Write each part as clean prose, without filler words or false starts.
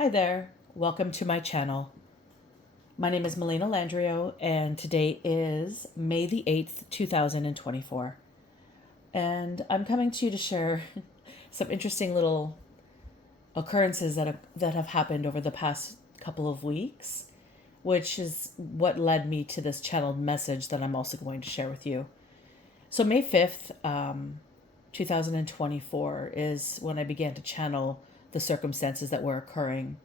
Hi there, welcome to my channel. My name is Melina Landrio and today is May the 8th, 2024. And I'm coming to you to share some interesting little occurrences that have happened over the past couple of weeks, which is what led me to this channeled message that I'm also going to share with you. So May 5th, 2024 is when I began to channel the circumstances that were occurring.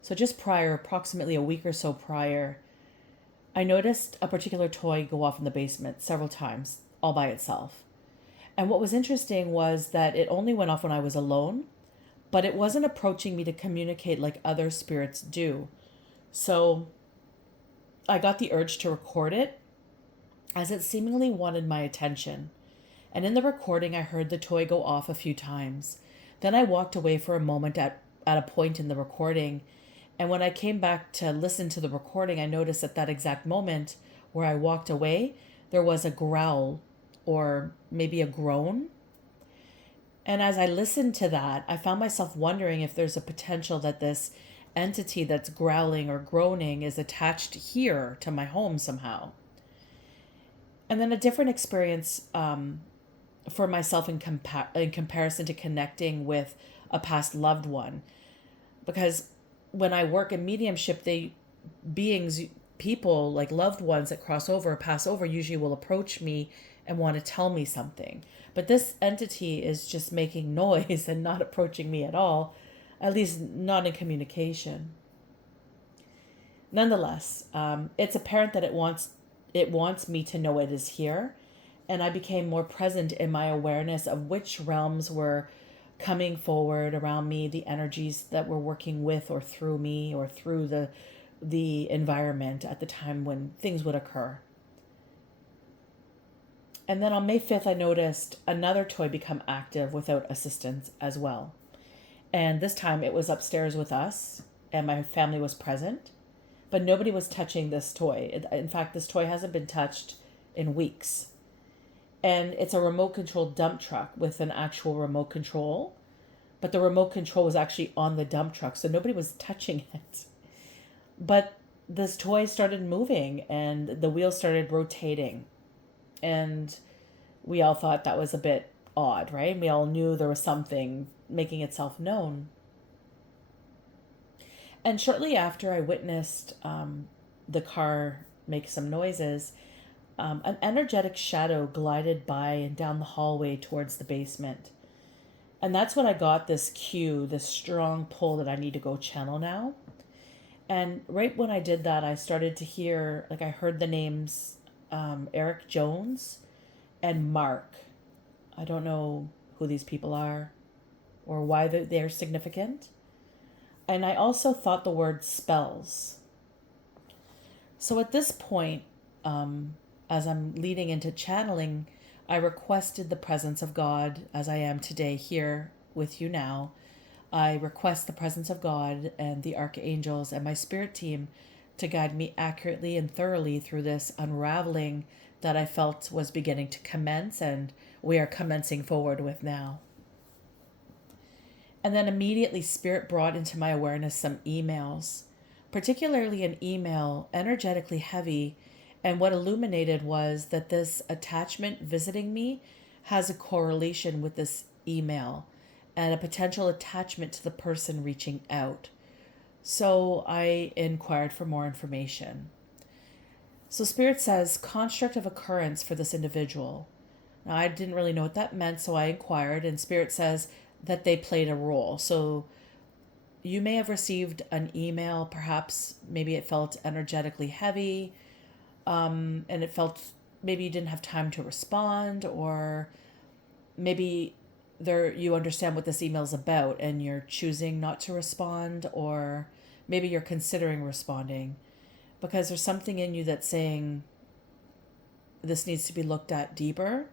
So just prior, approximately a week or so prior, I noticed a particular toy go off in the basement several times, all by itself. And what was interesting was that it only went off when I was alone, but it wasn't approaching me to communicate like other spirits do. So I got the urge to record it as it seemingly wanted my attention. And in the recording, I heard the toy go off a few times. Then I walked away for a moment at a point in the recording. And when I came back to listen to the recording, I noticed at that exact moment where I walked away, there was a growl or maybe a groan. And as I listened to that, I found myself wondering if there's a potential that this entity that's growling or groaning is attached here to my home somehow. And then a different experience for myself in comparison to connecting with a past loved one. Because when I work in mediumship, people like loved ones that pass over, usually will approach me and want to tell me something. But this entity is just making noise and not approaching me at all, at least not in communication. Nonetheless, it's apparent that it wants me to know it is here, and I became more present in my awareness of which realms were coming forward around me, the energies that were working with or through me or through the environment at the time when things would occur. And then on May 5th, I noticed another toy become active without assistance as well. And this time it was upstairs with us, and my family was present, but nobody was touching this toy. In fact, this toy hasn't been touched in weeks. And it's a remote control dump truck with an actual remote control, but the remote control was actually on the dump truck, so nobody was touching it. But this toy started moving and the wheels started rotating, and we all thought that was a bit odd, right? We all knew there was something making itself known. And shortly after, I witnessed the car make some noises. An energetic shadow glided by and down the hallway towards the basement. And that's when I got this cue, this strong pull that I need to go channel now. And right when I did that, I started to hear, I heard the names Eric Jones and Mark. I don't know who these people are or why they're significant. And I also thought the word spells. So at this point, as I'm leading into channeling, I requested the presence of God as I am today here with you now. I request the presence of God and the archangels and my spirit team to guide me accurately and thoroughly through this unraveling that I felt was beginning to commence and we are commencing forward with now. And then immediately Spirit brought into my awareness some emails, particularly an email energetically heavy. And what illuminated was that this attachment visiting me has a correlation with this email and a potential attachment to the person reaching out. So I inquired for more information. So Spirit says, construct of occurrence for this individual. Now, I didn't really know what that meant, so I inquired, and Spirit says that they played a role. So you may have received an email, perhaps maybe it felt energetically heavy, and it felt maybe you didn't have time to respond, or maybe you understand what this email is about and you're choosing not to respond, or maybe you're considering responding because there's something in you that's saying this needs to be looked at deeper.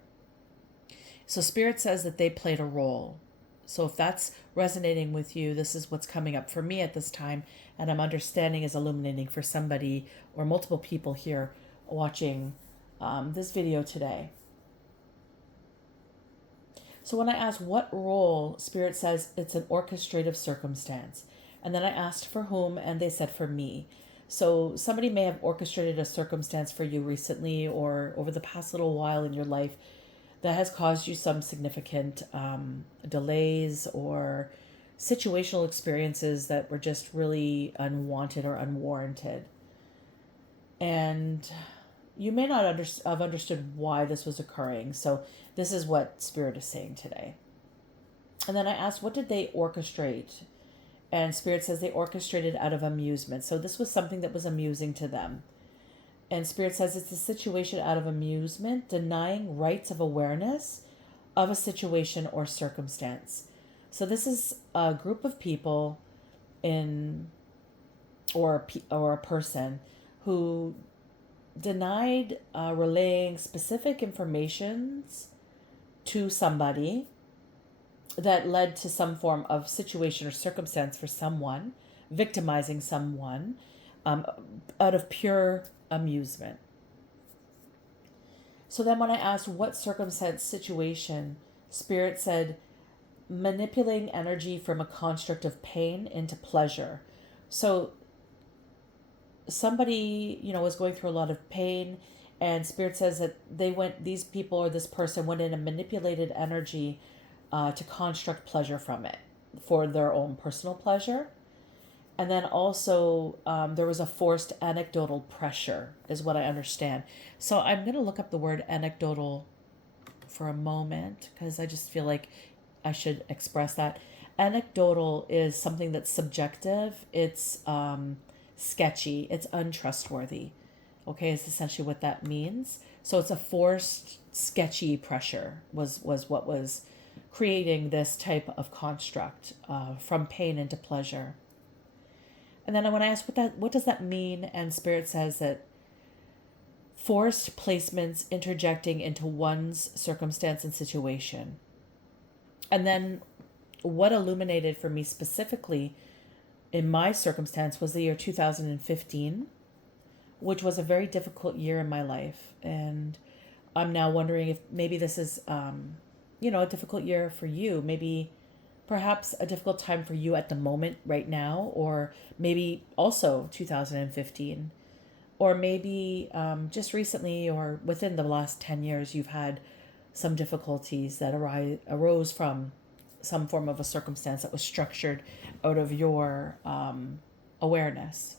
So Spirit says that they played a role. So if that's resonating with you, this is what's coming up for me at this time, and I'm understanding is illuminating for somebody or multiple people here watching this video today. So when I ask what role, Spirit says it's an orchestrative circumstance. And then I asked for whom, and they said for me. So somebody may have orchestrated a circumstance for you recently or over the past little while in your life that has caused you some significant delays or situational experiences that were just really unwanted or unwarranted. And you may not have understood why this was occurring. So this is what Spirit is saying today. And then I asked, what did they orchestrate? And Spirit says they orchestrated out of amusement. So this was something that was amusing to them. And Spirit says it's a situation out of amusement, denying rights of awareness of a situation or circumstance. So this is a group of people in or a person who denied relaying specific informations to somebody that led to some form of situation or circumstance for someone, victimizing someone out of pure amusement. So then when I asked what circumstance, situation, Spirit said manipulating energy from a construct of pain into pleasure. So somebody, was going through a lot of pain, and Spirit says that these people or this person went in and manipulated energy to construct pleasure from it for their own personal pleasure. And then also there was a forced anecdotal pressure is what I understand. So I'm going to look up the word anecdotal for a moment because I just feel like I should express that. Anecdotal is something that's subjective. It's sketchy. It's untrustworthy. Okay, is essentially what that means. So it's a forced, sketchy pressure was what was creating this type of construct from pain into pleasure. And then when I asked what does that mean, and Spirit says that forced placements interjecting into one's circumstance and situation. And then what illuminated for me specifically in my circumstance was the year 2015, which was a very difficult year in my life. And I'm now wondering if maybe this is, a difficult year for you. Maybe perhaps a difficult time for you at the moment right now, or maybe also 2015. Or maybe just recently or within the last 10 years, you've had some difficulties that arose from some form of a circumstance that was structured out of your awareness.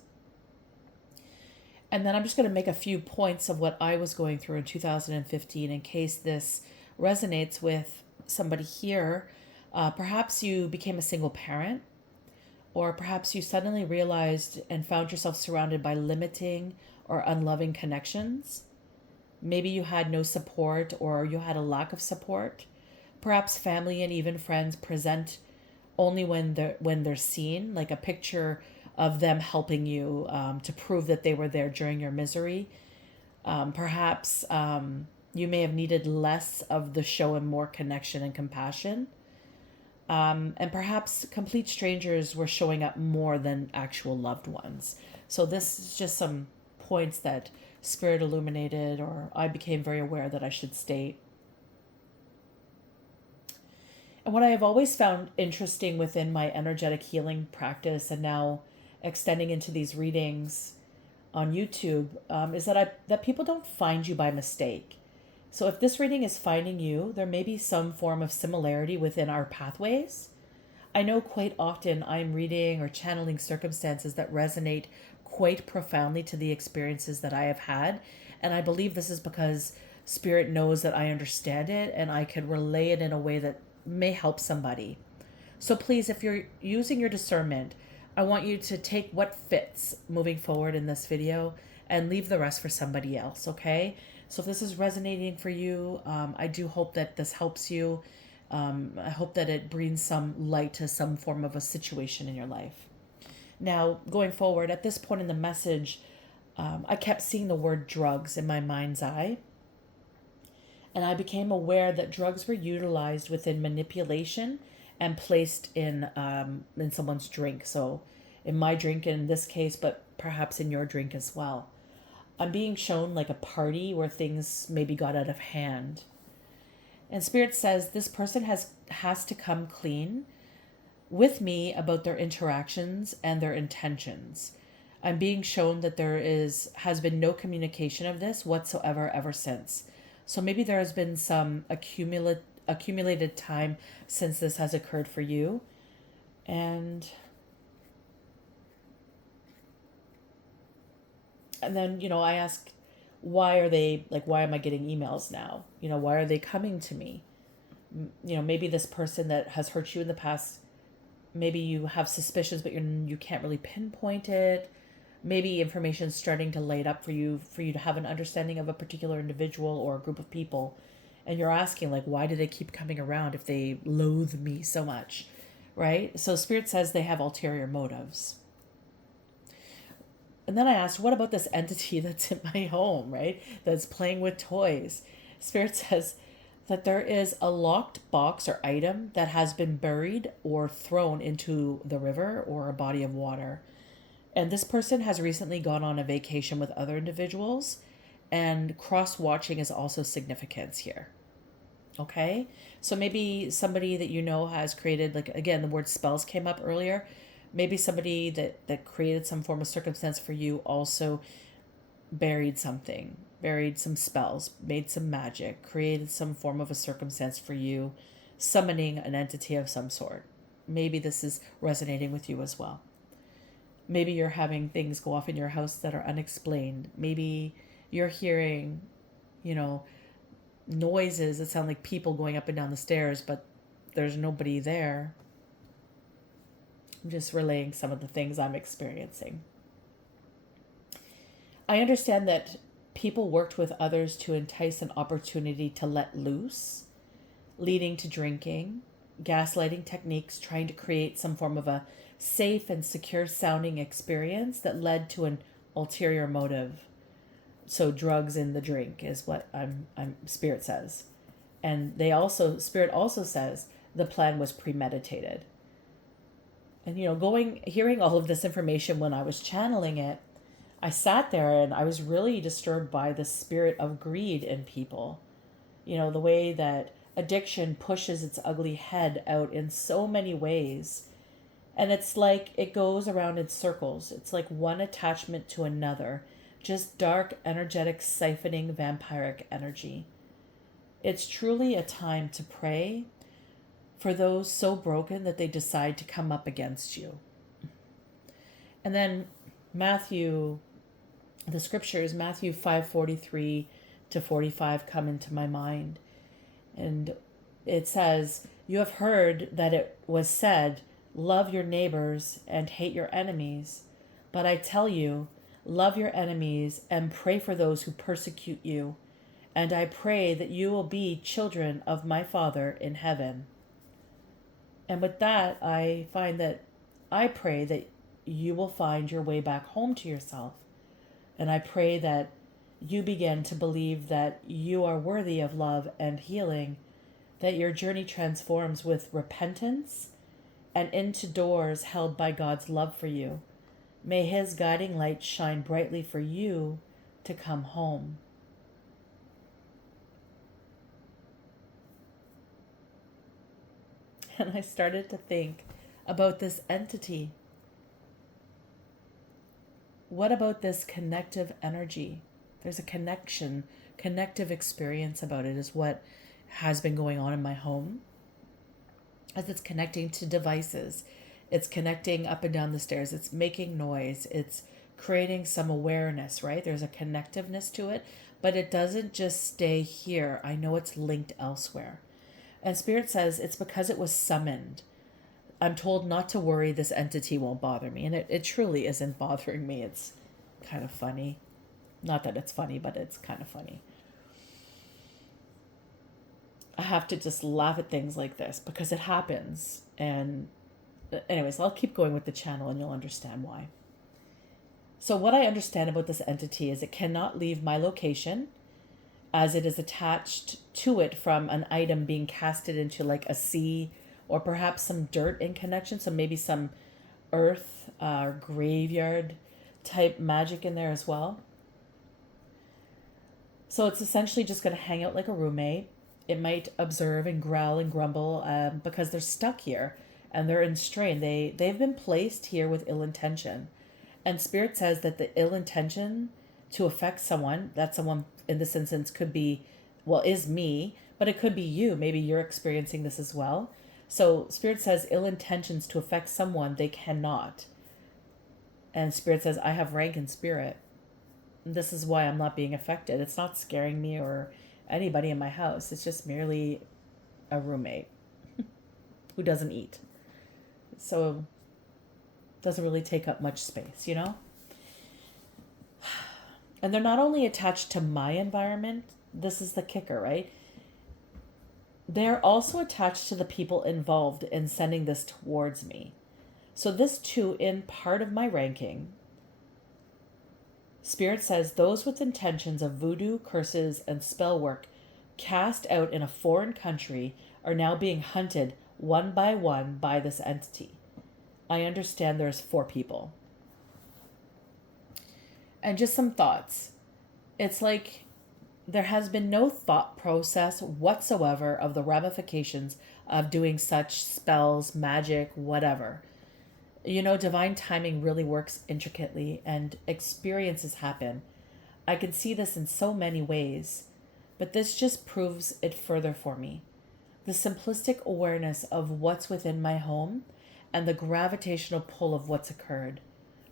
And then I'm just going to make a few points of what I was going through in 2015 in case this resonates with somebody here. Perhaps you became a single parent, or perhaps you suddenly realized and found yourself surrounded by limiting or unloving connections. Maybe you had no support or you had a lack of support. Perhaps family and even friends present only when they're seen, like a picture of them helping you to prove that they were there during your misery. Perhaps you may have needed less of the show and more connection and compassion. And perhaps complete strangers were showing up more than actual loved ones. So this is just some points that Spirit illuminated, or I became very aware that I should state. And what I have always found interesting within my energetic healing practice, and now extending into these readings on YouTube, is that people don't find you by mistake. So if this reading is finding you, there may be some form of similarity within our pathways. I know quite often I'm reading or channeling circumstances that resonate quite profoundly to the experiences that I have had. And I believe this is because Spirit knows that I understand it and I can relay it in a way that may help somebody. So please, if you're using your discernment, I want you to take what fits moving forward in this video and leave the rest for somebody else, okay? So if this is resonating for you, I do hope that this helps you. I hope that it brings some light to some form of a situation in your life. Now, going forward, at this point in the message, I kept seeing the word drugs in my mind's eye. And I became aware that drugs were utilized within manipulation and placed in someone's drink. So in my drink in this case, but perhaps in your drink as well. I'm being shown like a party where things maybe got out of hand. And Spirit says this person has to come clean with me about their interactions and their intentions. I'm being shown that has been no communication of this whatsoever ever since. So maybe there has been some accumulated time since this has occurred for you. And then, I ask, why am I getting emails now? Why are they coming to me? Maybe this person that has hurt you in the past, maybe you have suspicions, but you can't really pinpoint it. Maybe information's starting to light up for you to have an understanding of a particular individual or a group of people. And you're asking, like, why do they keep coming around if they loathe me so much? Right? So Spirit says they have ulterior motives. And then I asked, what about this entity that's in my home, right? That's playing with toys? Spirit says that there is a locked box or item that has been buried or thrown into the river or a body of water. And this person has recently gone on a vacation with other individuals, and cross watching is also significance here. Okay? So maybe somebody that has created, like, again, the word spells came up earlier. Maybe somebody that created some form of circumstance for you also buried something, buried some spells, made some magic, created some form of a circumstance for you, summoning an entity of some sort. Maybe this is resonating with you as well. Maybe you're having things go off in your house that are unexplained. Maybe you're hearing, noises that sound like people going up and down the stairs, but there's nobody there. I'm just relaying some of the things I'm experiencing. I understand that people worked with others to entice an opportunity to let loose, leading to drinking, gaslighting techniques, trying to create some form of a safe and secure sounding experience that led to an ulterior motive. So drugs in the drink is what Spirit says. And Spirit also says the plan was premeditated. And hearing all of this information when I was channeling it, I sat there and I was really disturbed by the spirit of greed in people. The way that addiction pushes its ugly head out in so many ways. And it's like it goes around in circles. It's like one attachment to another. Just dark, energetic, siphoning, vampiric energy. It's truly a time to pray for those so broken that they decide to come up against you. And then the scriptures, Matthew 5:43 to 45 come into my mind. And it says, "You have heard that it was said, love your neighbors and hate your enemies. But I tell you, love your enemies and pray for those who persecute you. And I pray that you will be children of my Father in heaven." And with that, I pray that you will find your way back home to yourself. And I pray that you begin to believe that you are worthy of love and healing, that your journey transforms with repentance and into doors held by God's love for you. May His guiding light shine brightly for you to come home. And I started to think about this entity. What about this connective energy? There's a connective experience about it, is what has been going on in my home. As it's connecting to devices, it's connecting up and down the stairs, it's making noise, it's creating some awareness, right? There's a connectiveness to it, but it doesn't just stay here. I know it's linked elsewhere. And Spirit says it's because it was summoned. I'm told not to worry, this entity won't bother me. And it truly isn't bothering me. It's kind of funny. Not that it's funny, but it's kind of funny. I have to just laugh at things like this because it happens. And anyways, I'll keep going with the channel and you'll understand why. So what I understand about this entity is it cannot leave my location, as it is attached to it from an item being casted into like a sea, or perhaps some dirt in connection. So maybe some earth or graveyard type magic in there as well. So it's essentially just going to hang out like a roommate. It might observe and growl and grumble because they're stuck here. and they're in strain. They've been placed here with ill intention. And Spirit says that the ill intention to affect someone, that someone in this instance could be, well, is me, but it could be you. Maybe you're experiencing this as well. So Spirit says ill intentions to affect someone, they cannot. And Spirit says, I have rank in Spirit. And this is why I'm not being affected. It's not scaring me or anybody in my house. It's just merely a roommate who doesn't eat. So it doesn't really take up much space, you know? And they're not only attached to my environment, this is the kicker, right? They're also attached to the people involved in sending this towards me. So this too, in part of my ranking, Spirit says those with intentions of voodoo, curses, and spell work cast out in a foreign country are now being hunted one by one by this entity. I understand there's 4 people. And just some thoughts. It's like there has been no thought process whatsoever of the ramifications of doing such spells, magic, whatever. You know, divine timing really works intricately and experiences happen. I can see this in so many ways, but this just proves it further for me. The simplistic awareness of what's within my home and the gravitational pull of what's occurred,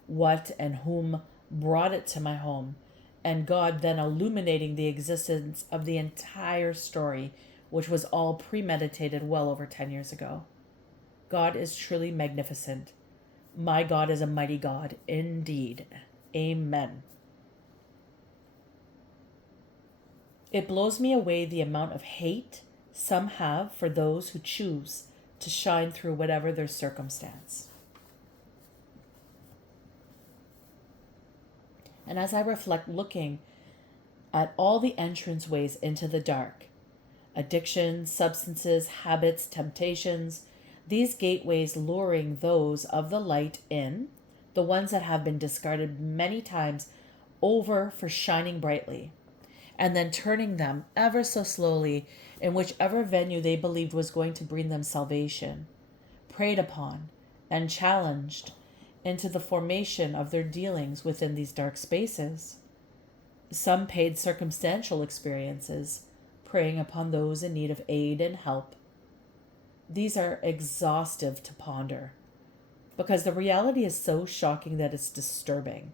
what and whom brought it to my home, and God then illuminating the existence of the entire story, which was all premeditated well over 10 years ago. God is truly magnificent. My God is a mighty God, indeed. Amen. It blows me away the amount of hate some have for those who choose to shine through whatever their circumstance. And as I reflect looking at all the entranceways into the dark, addictions, substances, habits, temptations, these gateways luring those of the light in, the ones that have been discarded many times over for shining brightly, and then turning them ever so slowly in whichever venue they believed was going to bring them salvation, preyed upon and challenged into the formation of their dealings within these dark spaces. Some paid circumstantial experiences, preying upon those in need of aid and help. These are exhaustive to ponder, because the reality is so shocking that it's disturbing.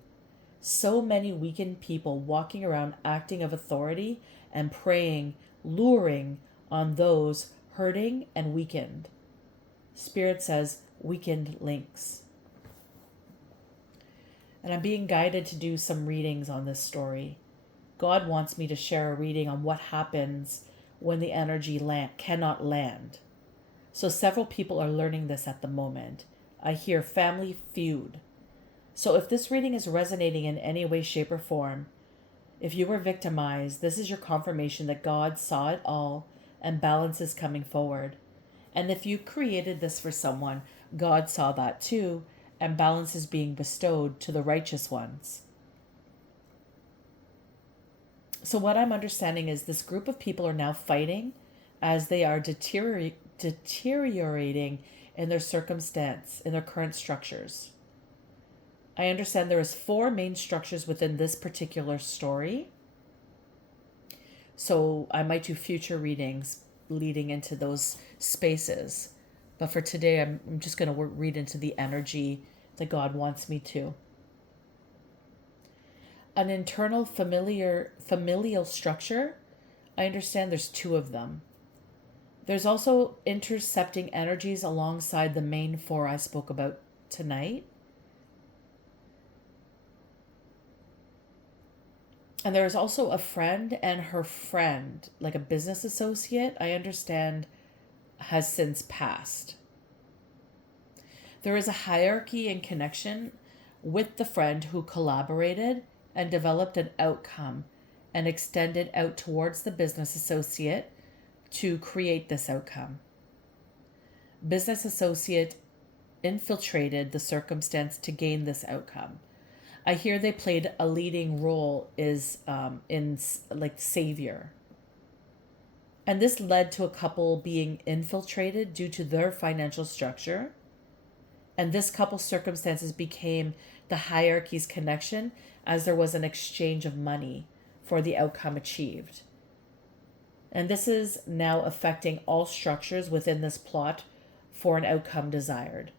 So many weakened people walking around acting of authority and preying, luring on those hurting and weakened. Spirit says weakened links. And I'm being guided to do some readings on this story. God wants me to share a reading on what happens when the energy cannot land. So several people are learning this at the moment. I hear family feud. So if this reading is resonating in any way, shape, or form, if you were victimized, this is your confirmation that God saw it all and balance is coming forward. And if you created this for someone, God saw that too, and balance is being bestowed to the righteous ones. So what I'm understanding is this group of people are now fighting as they are deteriorating in their circumstance, in their current structures. I understand there is 4 main structures within this particular story. So I might do future readings leading into those spaces. But for today, I'm just going to read into the energy that God wants me to. An internal familial structure, I understand there's 2 of them. There's also intercepting energies alongside the main 4 I spoke about tonight. And there's also a friend and her friend, like a business associate, I understand has since passed. There is a hierarchy and connection with the friend who collaborated and developed an outcome and extended out towards the business associate to create this outcome. Business associate infiltrated the circumstance to gain this outcome. I hear they played a leading role in like savior. And this led to a couple being infiltrated due to their financial structure. And this couple's circumstances became the hierarchy's connection, as there was an exchange of money for the outcome achieved. And this is now affecting all structures within this plot for an outcome desired.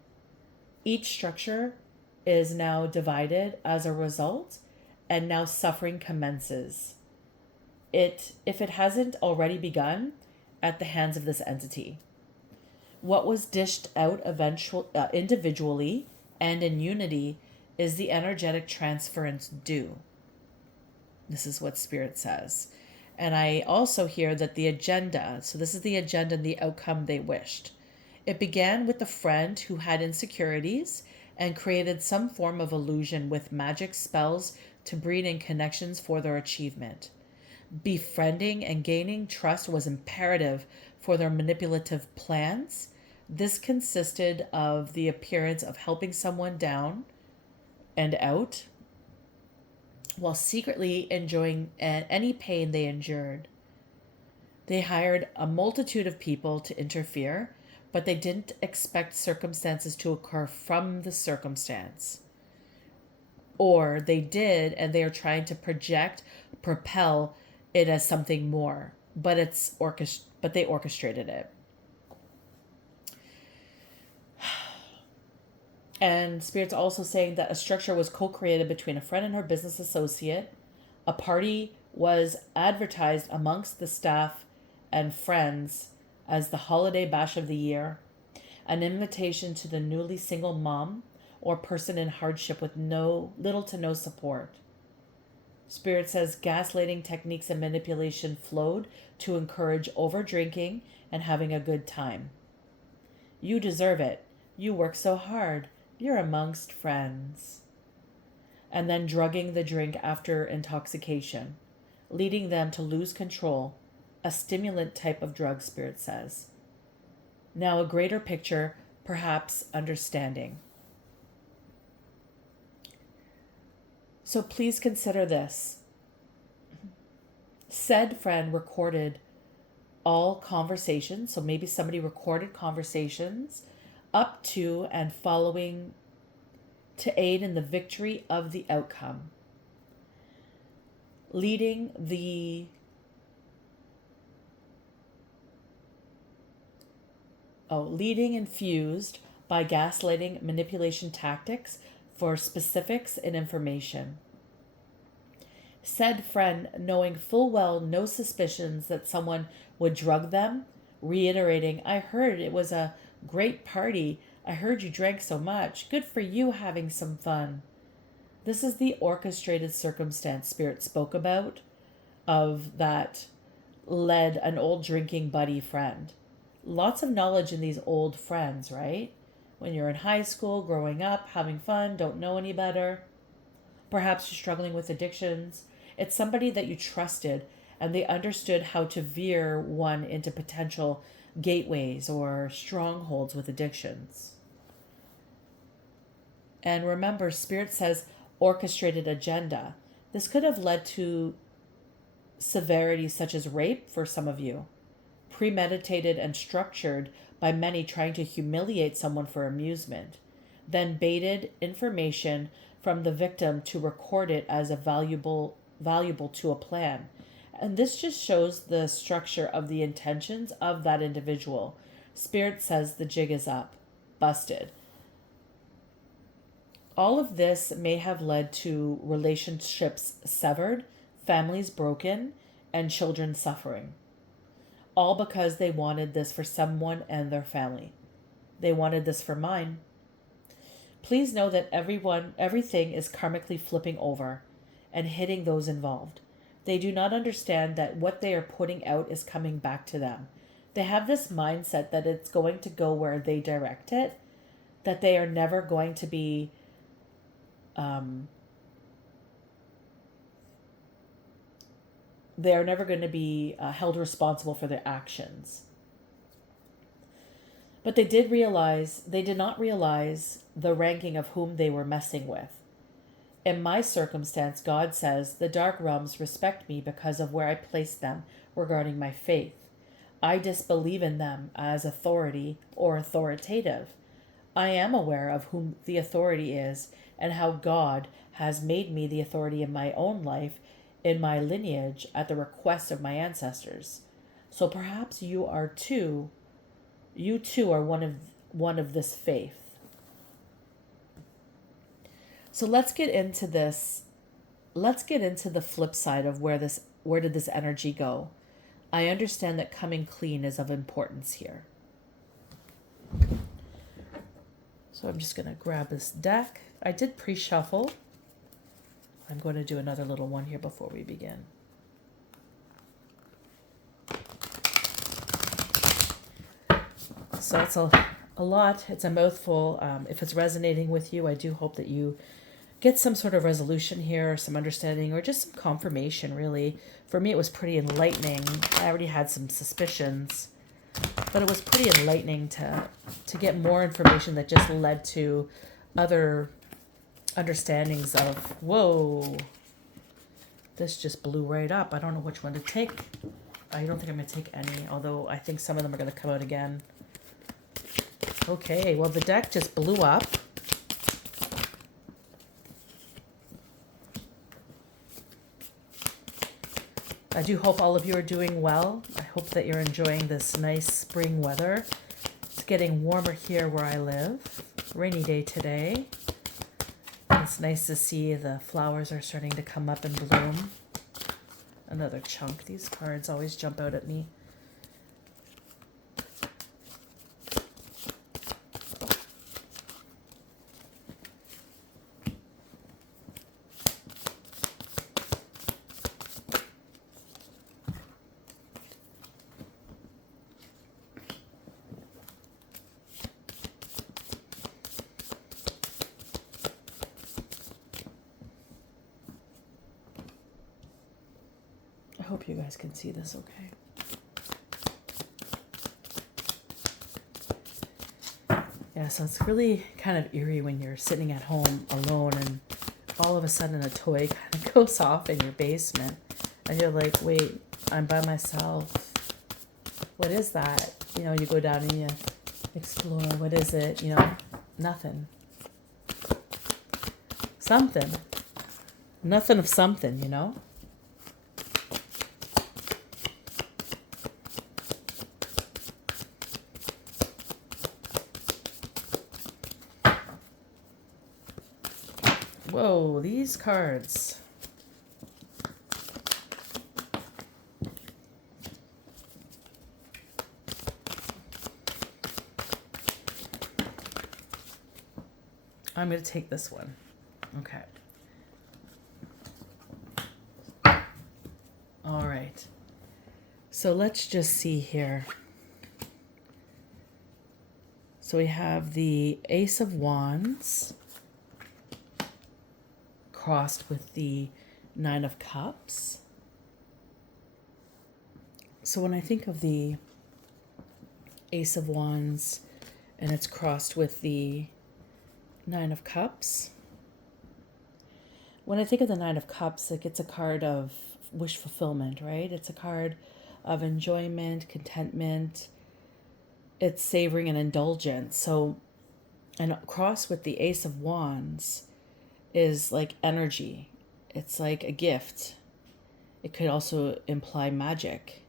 Each structure is now divided as a result, and now suffering commences. If it hasn't already begun, at the hands of this entity. What was dished out individually and in unity is the energetic transference due. This is what Spirit says. And I also hear that the agenda, so this is the agenda and the outcome they wished. It began with a friend who had insecurities and created some form of illusion with magic spells to breed in connections for their achievement. Befriending and gaining trust was imperative for their manipulative plans. This consisted of the appearance of helping someone down and out while secretly enjoying any pain they endured. They hired a multitude of people to interfere, but they didn't expect circumstances to occur from the circumstance. Or they did, and they are trying to propel it as something more, but they orchestrated it. And Spirit's also saying that a structure was co-created between a friend and her business associate. A party was advertised amongst the staff and friends as the holiday bash of the year, an invitation to the newly single mom or person in hardship with little to no support. Spirit says gaslighting techniques and manipulation flowed to encourage over-drinking and having a good time. You deserve it. You work so hard. You're amongst friends. And then drugging the drink after intoxication, leading them to lose control, a stimulant type of drug, Spirit says. Now a greater picture, perhaps understanding. So please consider this. Said friend recorded all conversations, so maybe somebody recorded conversations up to and following to aid in the victory of the outcome, leading infused by gaslighting manipulation tactics for specifics and information. Said friend, knowing full well no suspicions that someone would drug them, reiterating, I heard it was a great party. I heard you drank so much. Good for you having some fun. This is the orchestrated circumstance Spirit spoke about of that led an old drinking buddy friend. Lots of knowledge in these old friends, right? When you're in high school, growing up, having fun, don't know any better. Perhaps you're struggling with addictions. It's somebody that you trusted and they understood how to veer one into potential gateways or strongholds with addictions. And remember, Spirit says orchestrated agenda. This could have led to severity such as rape for some of you, premeditated and structured by many trying to humiliate someone for amusement, then baited information from the victim to record it as a valuable to a plan. And this just shows the structure of the intentions of that individual. Spirit says the jig is up, busted. All of this may have led to relationships severed, families broken, and children suffering. All because they wanted this for someone and their family. They wanted this for mine. Please know that everything is karmically flipping over and hitting those involved. They do not understand that what they are putting out is coming back to them. They have this mindset that it's going to go where they direct it, that they are never going to be held responsible for their actions. But they did not realize the ranking of whom they were messing with. In my circumstance, God says, the dark realms respect me because of where I placed them regarding my faith. I disbelieve in them as authority or authoritative. I am aware of whom the authority is and how God has made me the authority in my own life, in my lineage, at the request of my ancestors. So perhaps you too are one of this faith. So let's get into this. Let's get into the flip side of where did this energy go? I understand that coming clean is of importance here. So I'm just going to grab this deck. I did pre-shuffle. I'm going to do another little one here before we begin. So it's a lot. It's a mouthful. If it's resonating with you, I do hope that you get some sort of resolution here, or some understanding, or just some confirmation, really. For me, it was pretty enlightening. I already had some suspicions, but it was pretty enlightening to get more information that just led to other understandings of, whoa, this just blew right up. I don't know which one to take. I don't think I'm going to take any, although I think some of them are going to come out again. Okay, well, the deck just blew up. I do hope all of you are doing well. I hope that you're enjoying this nice spring weather. It's getting warmer here where I live. Rainy day today. It's nice to see the flowers are starting to come up and bloom. Another chunk. These cards always jump out at me. I hope you guys can see this okay. Yeah, so it's really kind of eerie when you're sitting at home alone and all of a sudden a toy kind of goes off in your basement and you're like, wait, I'm by myself. What is that? You know, you go down and you explore. What is it? You know, nothing. Something. Nothing of something, you know? Whoa, these cards. I'm going to take this one. Okay. All right. So let's just see here. So we have the Ace of Wands crossed with the Nine of Cups. So when I think of the Ace of Wands and it's crossed with the Nine of Cups, when I think of the Nine of Cups, like it's a card of wish fulfillment, right? It's a card of enjoyment, contentment. It's savoring and indulgence. So, and crossed with the Ace of Wands is like energy. It's like a gift. It could also imply magic.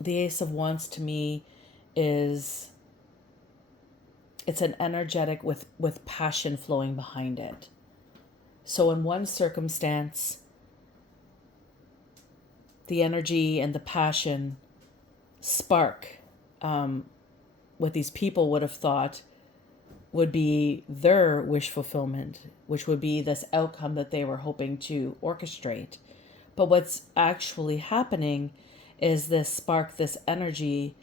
The Ace of Wands to me is, it's an energetic with passion flowing behind it. So in one circumstance, the energy and the passion spark, what these people would have thought would be their wish fulfillment, which would be this outcome that they were hoping to orchestrate. But what's actually happening is this spark, this energy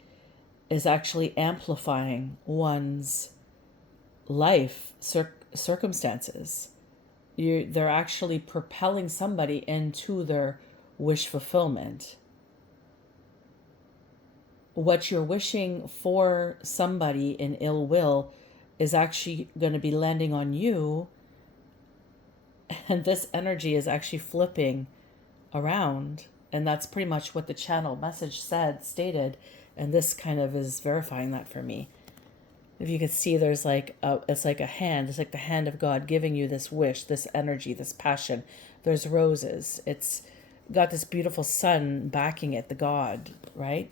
is actually amplifying one's life circumstances. They're actually propelling somebody into their wish fulfillment. What you're wishing for somebody in ill will is actually going to be landing on you, and this energy is actually flipping around. And that's pretty much what the channel message stated. And this kind of is verifying that for me. If you could see, there's it's like a hand. It's like the hand of God giving you this wish, this energy, this passion. There's roses. It's got this beautiful sun backing it, the God, right?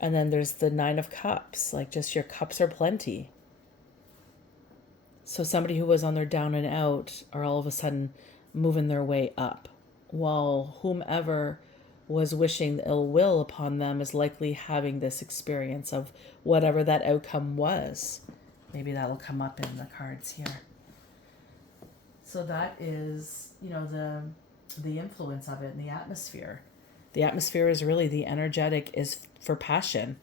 And then there's the Nine of Cups, like just your cups are plenty. So somebody who was on their down and out are all of a sudden moving their way up, while whomever was wishing ill will upon them is likely having this experience of whatever that outcome was. Maybe that'll come up in the cards here. So that is, the influence of it in the atmosphere. The atmosphere is really the energetic is for passion,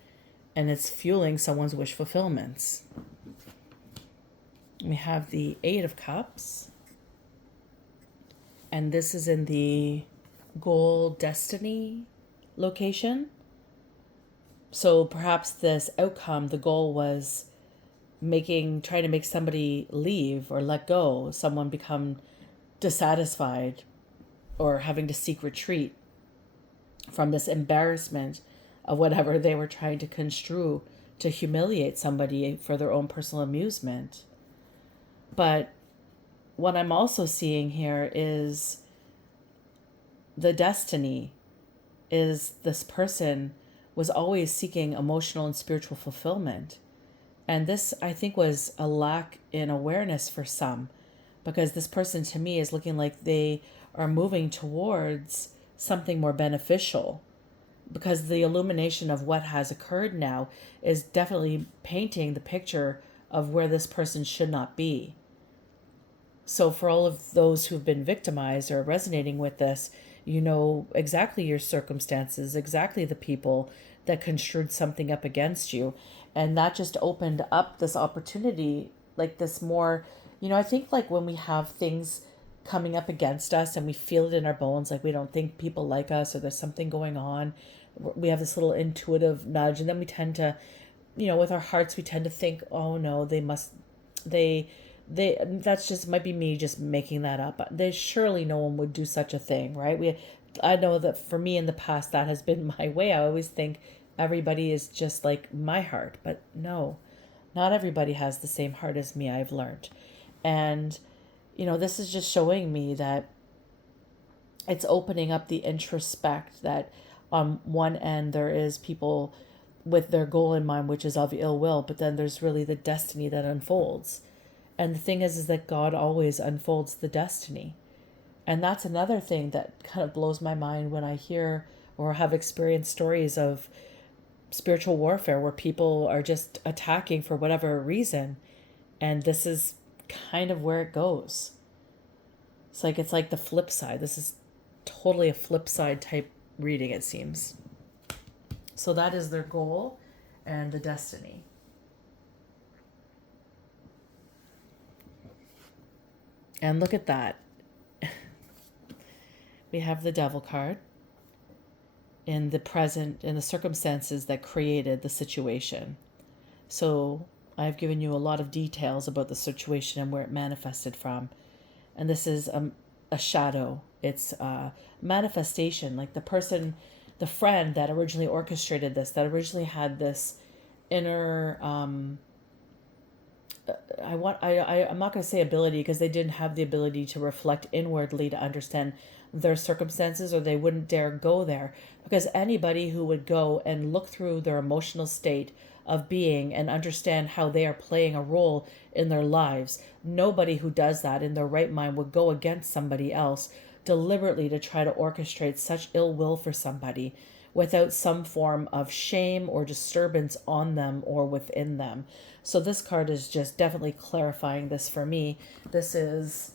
and it's fueling someone's wish fulfillments. We have the Eight of Cups, and this is in the goal destiny location. So perhaps this outcome, the goal was trying to make somebody leave or let go, someone become dissatisfied or having to seek retreat from this embarrassment of whatever they were trying to construe to humiliate somebody for their own personal amusement. But what I'm also seeing here is the destiny is this person was always seeking emotional and spiritual fulfillment. And this, I think, was a lack in awareness for some, because this person to me is looking like they are moving towards something more beneficial, because the illumination of what has occurred now is definitely painting the picture of where this person should not be. So for all of those who've been victimized or resonating with this, you know exactly your circumstances, exactly the people that construed something up against you. And that just opened up this opportunity, like this more, I think like when we have things coming up against us and we feel it in our bones, like we don't think people like us or there's something going on, we have this little intuitive nudge, and then we tend to, with our hearts, we tend to think, oh no, that's just might be me just making that up. There's surely no one would do such a thing, right? I know that for me in the past, that has been my way. I always think everybody is just like my heart, but no, not everybody has the same heart as me, I've learned. And, this is just showing me that it's opening up the introspect that on one end there is people with their goal in mind, which is of ill will, but then there's really the destiny that unfolds. And the thing is that God always unfolds the destiny. And that's another thing that kind of blows my mind when I hear or have experienced stories of spiritual warfare where people are just attacking for whatever reason. And this is kind of where it goes. It's like the flip side. This is totally a flip side type reading, it seems. So that is their goal and the destiny. And look at that. We have the Devil card in the present, in the circumstances that created the situation. So I've given you a lot of details about the situation and where it manifested from. And this is a shadow. It's a manifestation, like the person, the friend that originally orchestrated this, that originally had this inner, I'm not going to say ability, because they didn't have the ability to reflect inwardly to understand their circumstances, or they wouldn't dare go there. Because anybody who would go and look through their emotional state of being and understand how they are playing a role in their lives, nobody who does that in their right mind would go against somebody else deliberately to try to orchestrate such ill will for somebody without some form of shame or disturbance on them or within them. So this card is just definitely clarifying this for me. This is,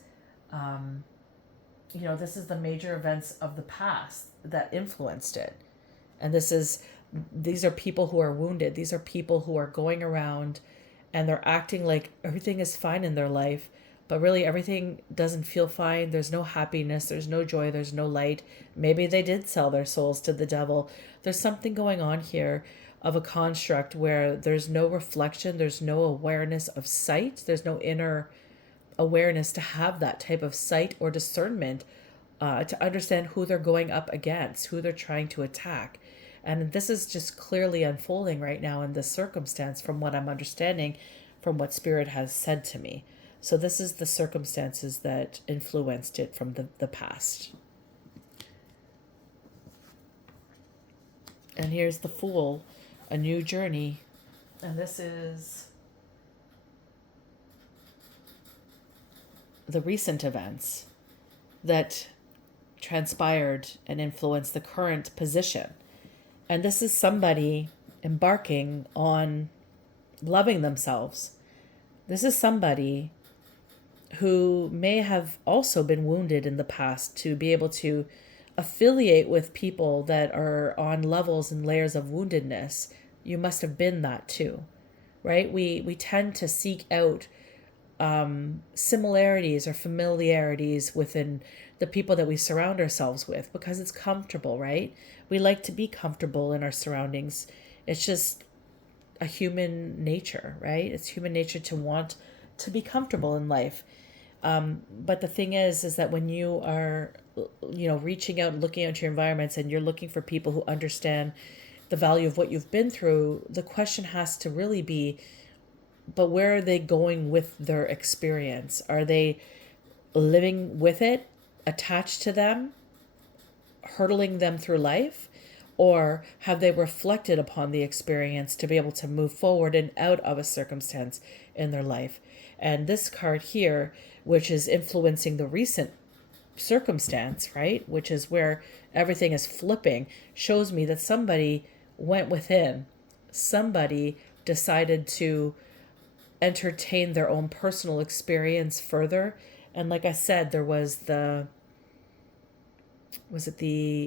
this is the major events of the past that influenced it. And these are people who are wounded. These are people who are going around and they're acting like everything is fine in their life, but really everything doesn't feel fine. There's no happiness. There's no joy. There's no light. Maybe they did sell their souls to the devil. There's something going on here of a construct where there's no reflection. There's no awareness of sight. There's no inner awareness to have that type of sight or discernment to understand who they're going up against, who they're trying to attack. And this is just clearly unfolding right now in this circumstance from what I'm understanding, from what Spirit has said to me. So this is the circumstances that influenced it from the past. And here's the Fool, a new journey. And this is the recent events that transpired and influenced the current position. And this is somebody embarking on loving themselves. This is somebody who may have also been wounded in the past to be able to affiliate with people that are on levels and layers of woundedness. You must have been that too, right? We tend to seek out similarities or familiarities within the people that we surround ourselves with because it's comfortable, right? We like to be comfortable in our surroundings. It's just a human nature, right? It's human nature to want to be comfortable in life. But the thing is that when you are, reaching out and looking out your environments and you're looking for people who understand the value of what you've been through, the question has to really be, but where are they going with their experience? Are they living with it, attached to them, hurtling them through life? Or have they reflected upon the experience to be able to move forward and out of a circumstance in their life? And this card here, which is influencing the recent circumstance, right, which is where everything is flipping, shows me that somebody went within. Somebody decided to entertain their own personal experience further. And like I said, there was the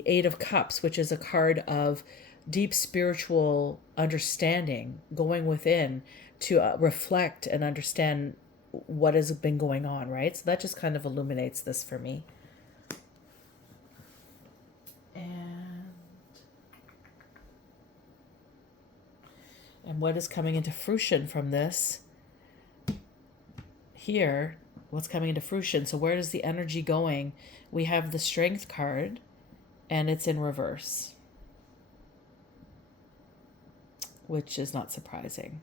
Eight of Cups, which is a card of deep spiritual understanding, going within to reflect and understand what has been going on, right? So that just kind of illuminates this for me. And what is coming into fruition from this here? What's coming into fruition? So where is the energy going? We have the Strength card, and it's in reverse, which is not surprising.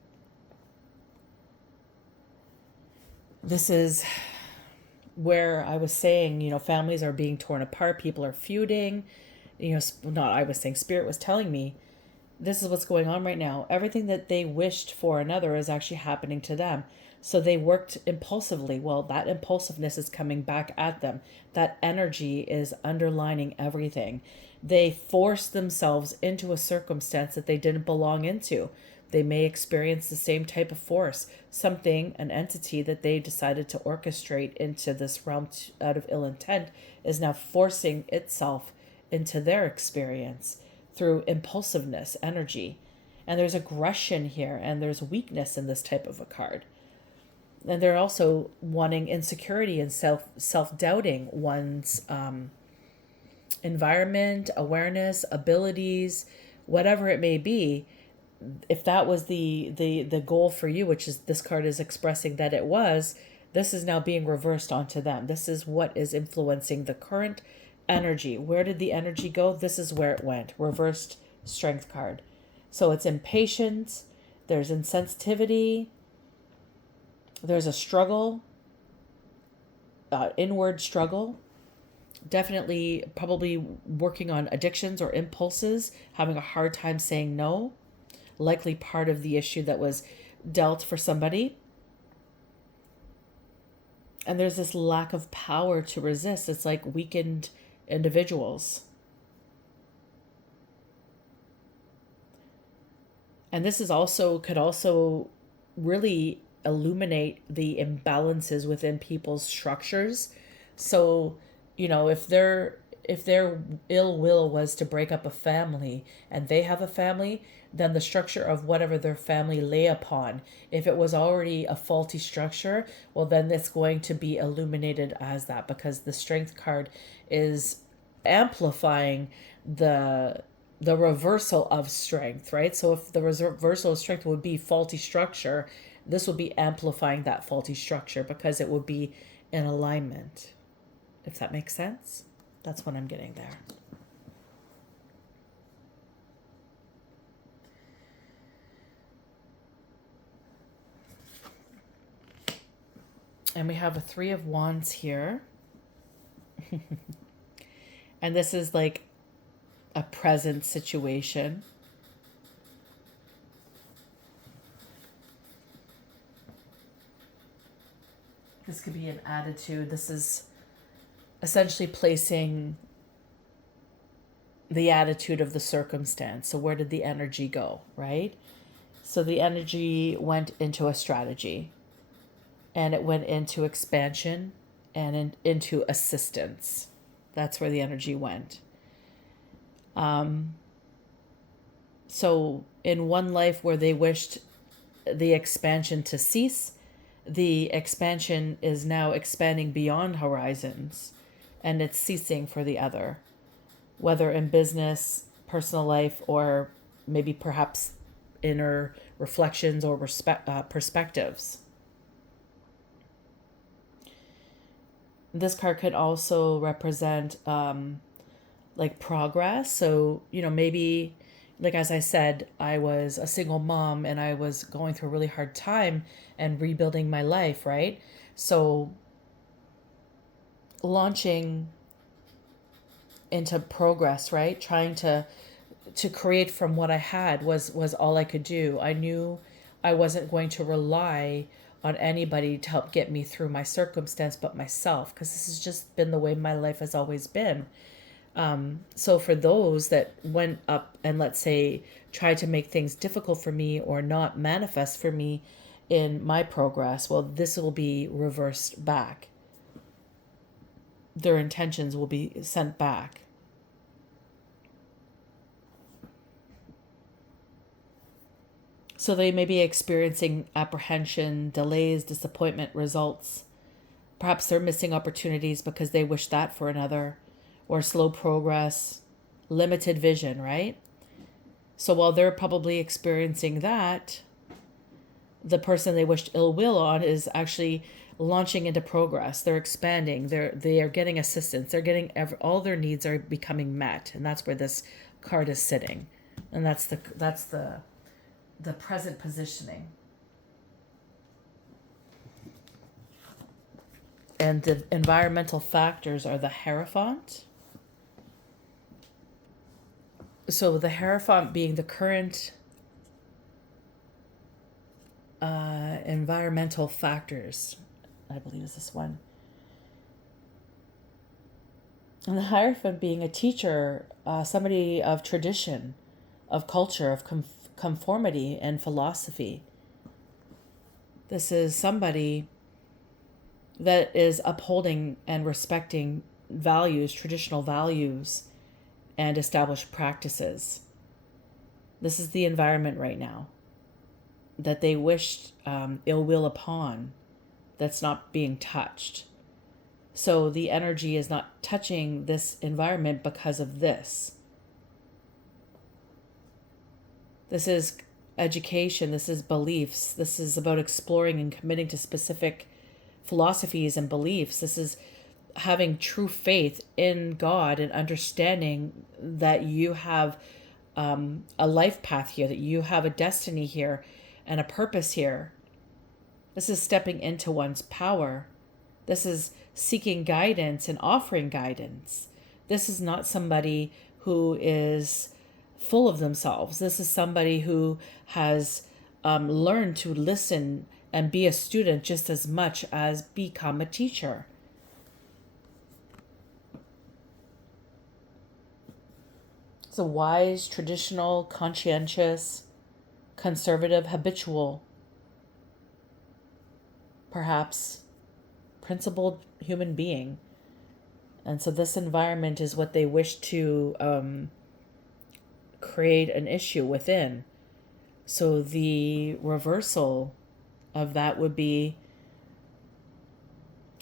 This is where I was saying, families are being torn apart. People are feuding. Not I was saying, Spirit was telling me this is what's going on right now. Everything that they wished for another is actually happening to them. So they worked impulsively. Well, that impulsiveness is coming back at them. That energy is underlining everything. They forced themselves into a circumstance that they didn't belong into. They may experience the same type of force, an entity that they decided to orchestrate into this realm out of ill intent is now forcing itself into their experience through impulsiveness, energy. And there's aggression here, and there's weakness in this type of a card. And they're also wanting insecurity and self-doubting one's environment, awareness, abilities, whatever it may be. If that was the goal for you, which is this card is expressing that it was, this is now being reversed onto them. This is what is influencing the current energy. Where did the energy go? This is where it went. Reversed Strength card. So it's impatience, there's insensitivity, there's a struggle, inward struggle. Definitely probably working on addictions or impulses, having a hard time saying no. Likely part of the issue that was dealt for somebody. And there's this lack of power to resist. It's like weakened individuals. And this is could also really illuminate the imbalances within people's structures. So, if their ill will was to break up a family and they have a family, then the structure of whatever their family lay upon, if it was already a faulty structure, well, then it's going to be illuminated as that, because the Strength card is amplifying the reversal of strength, right? So if the reversal of strength would be faulty structure, this would be amplifying that faulty structure because it would be in alignment, if that makes sense. That's what I'm getting there. And we have a 3 of Wands here. And this is like a present situation. This could be an attitude. This is essentially placing the attitude of the circumstance. So where did the energy go, right? So the energy went into a strategy, and it went into expansion and into assistance. That's where the energy went. So in one life where they wished the expansion to cease, the expansion is now expanding beyond horizons, and it's ceasing for the other, whether in business, personal life, or maybe perhaps inner reflections or perspectives. This card could also represent like progress. So, maybe, like as I said, I was a single mom and I was going through a really hard time and rebuilding my life, right? So launching into progress, right? Trying to create from what I had was all I could do. I knew I wasn't going to rely on anybody to help get me through my circumstance but myself, because this has just been the way my life has always been. So for those that went up and, let's say, tried to make things difficult for me or not manifest for me in my progress, well, this will be reversed back. Their intentions will be sent back. So they may be experiencing apprehension, delays, disappointment, results. Perhaps they're missing opportunities because they wish that for another, or slow progress, limited vision, right? So while they're probably experiencing that, the person they wished ill will on is actually launching into progress. They're expanding. They are getting assistance. They're getting all their needs are becoming met, and that's where this card is sitting, and that's the present positioning. And the environmental factors are the Hierophant. So the Hierophant being the current environmental factors, I believe is this one. And the Hierophant being a teacher, somebody of tradition, of culture, of conformity and philosophy. This is somebody that is upholding and respecting values, traditional values, and established practices. This is the environment right now that they wished ill will upon, that's not being touched. So the energy is not touching this environment because of this. This is education, this is beliefs, this is about exploring and committing to specific philosophies and beliefs. This is having true faith in God and understanding that you have a life path here, that you have a destiny here and a purpose here. This is stepping into one's power. This is seeking guidance and offering guidance. This is not somebody who is full of themselves. This is somebody who has learned to listen and be a student just as much as become a teacher. It's a wise, traditional, conscientious, conservative, habitual, perhaps principled human being. And so this environment is what they wish to create an issue within. So the reversal of that would be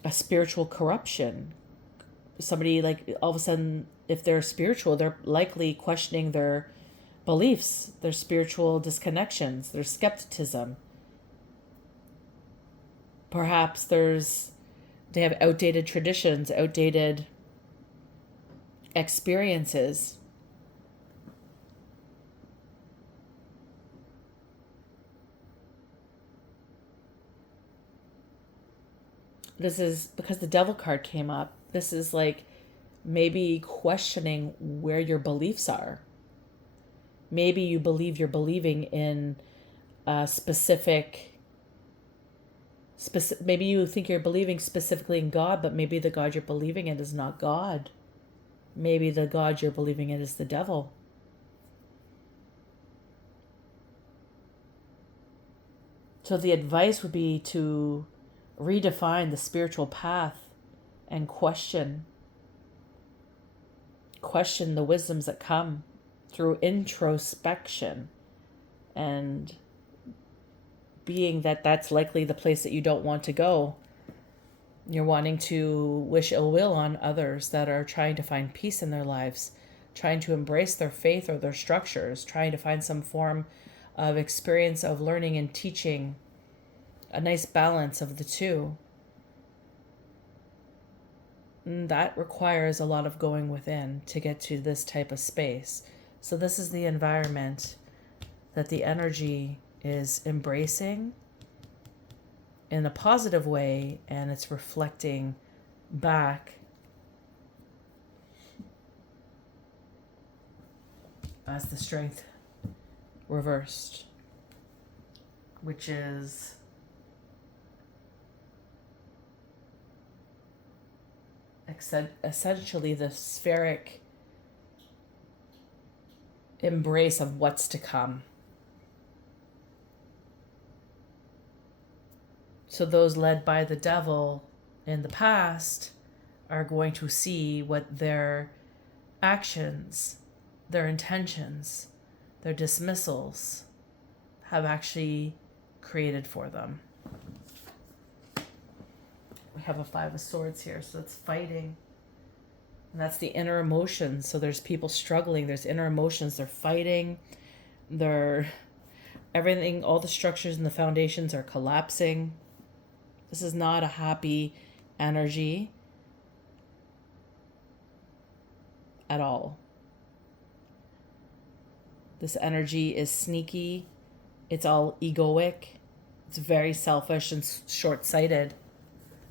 a spiritual corruption. Somebody, like, all of a sudden, if they're spiritual, they're likely questioning their beliefs, their spiritual disconnections, their skepticism. Perhaps they have outdated traditions, outdated experiences. This is because the devil card came up. This is like maybe questioning where your beliefs are. Maybe you believe you're believing in a maybe you think you're believing specifically in God, but maybe the God you're believing in is not God. Maybe the God you're believing in is the devil. So the advice would be to redefine the spiritual path and question the wisdoms that come through introspection, and being that that's likely the place that you don't want to go. You're wanting to wish ill will on others that are trying to find peace in their lives, trying to embrace their faith or their structures, trying to find some form of experience of learning and teaching, a nice balance of the two. And that requires a lot of going within to get to this type of space. So this is the environment that the energy is embracing in a positive way, and it's reflecting back as the strength reversed, which is essentially the spheric embrace of what's to come. So those led by the devil in the past are going to see what their actions, their intentions, their dismissals have actually created for them. We have a 5 of Swords here, so it's fighting. And that's the inner emotions. So there's people struggling, there's inner emotions, they're fighting, everything, all the structures and the foundations are collapsing. This is not a happy energy at all. This energy is sneaky. It's all egoic. It's very selfish and short-sighted.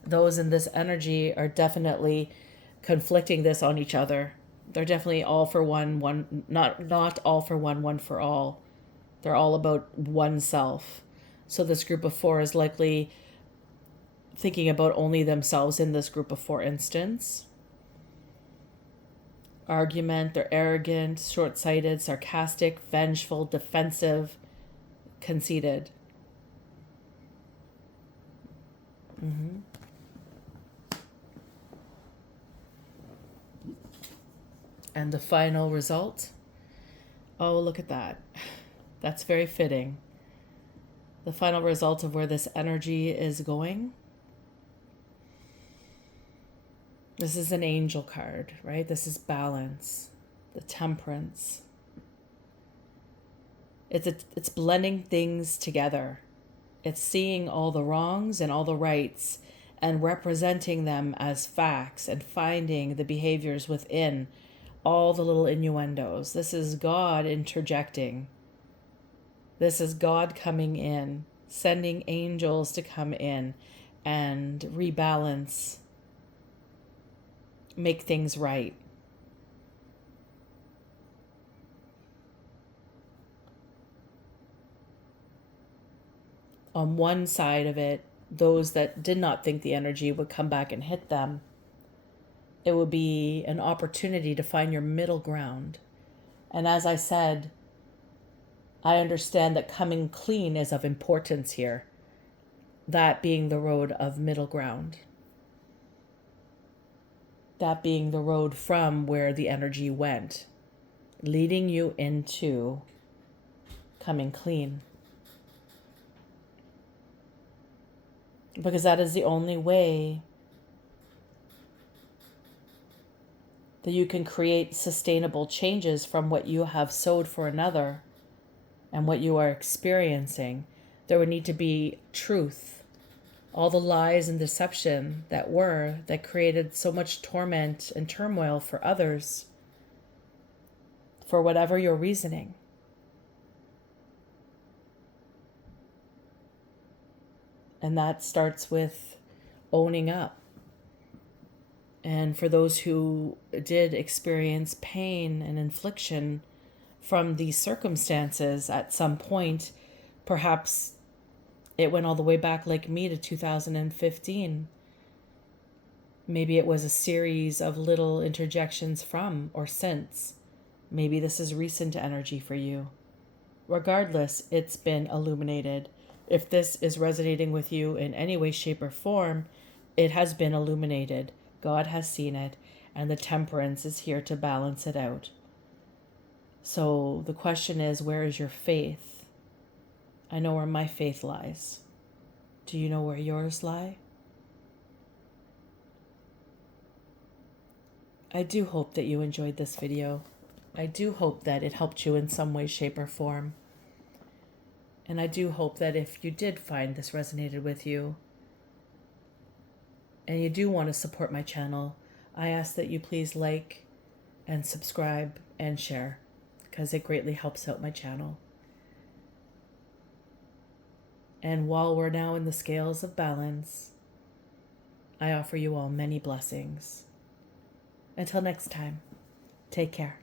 Those in this energy are definitely conflicting this on each other. They're definitely all for one, not all for one for all. They're all about oneself. So this group of 4 is likely thinking about only themselves in this group of 4 instance. Argument, they're arrogant, short-sighted, sarcastic, vengeful, defensive, conceited. And the final result, oh, look at that. That's very fitting. The final result of where this energy is going. This is an angel card, right? This is balance, the temperance. It's blending things together. It's seeing all the wrongs and all the rights and representing them as facts and finding the behaviors within all the little innuendos. This is God interjecting. This is God coming in, sending angels to come in and rebalance, make things right. On one side of it, those that did not think the energy would come back and hit them, it would be an opportunity to find your middle ground. And as I said, I understand that coming clean is of importance here, that being the road of middle ground. That being the road from where the energy went, leading you into coming clean. Because that is the only way that you can create sustainable changes from what you have sowed for another and what you are experiencing. There would need to be truth. All the lies and deception that created so much torment and turmoil for others for whatever your reasoning. And that starts with owning up. And for those who did experience pain and infliction from these circumstances at some point, perhaps it went all the way back, like me, to 2015. Maybe it was a series of little interjections from or since. Maybe this is recent energy for you. Regardless, it's been illuminated. If this is resonating with you in any way, shape, or form, it has been illuminated. God has seen it, and the temperance is here to balance it out. So the question is, where is your faith? I know where my faith lies. Do you know where yours lie? I do hope that you enjoyed this video. I do hope that it helped you in some way, shape, or form. And I do hope that if you did find this resonated with you, and you do want to support my channel, I ask that you please like and subscribe and share, because it greatly helps out my channel. And while we're now in the scales of balance, I offer you all many blessings. Until next time, take care.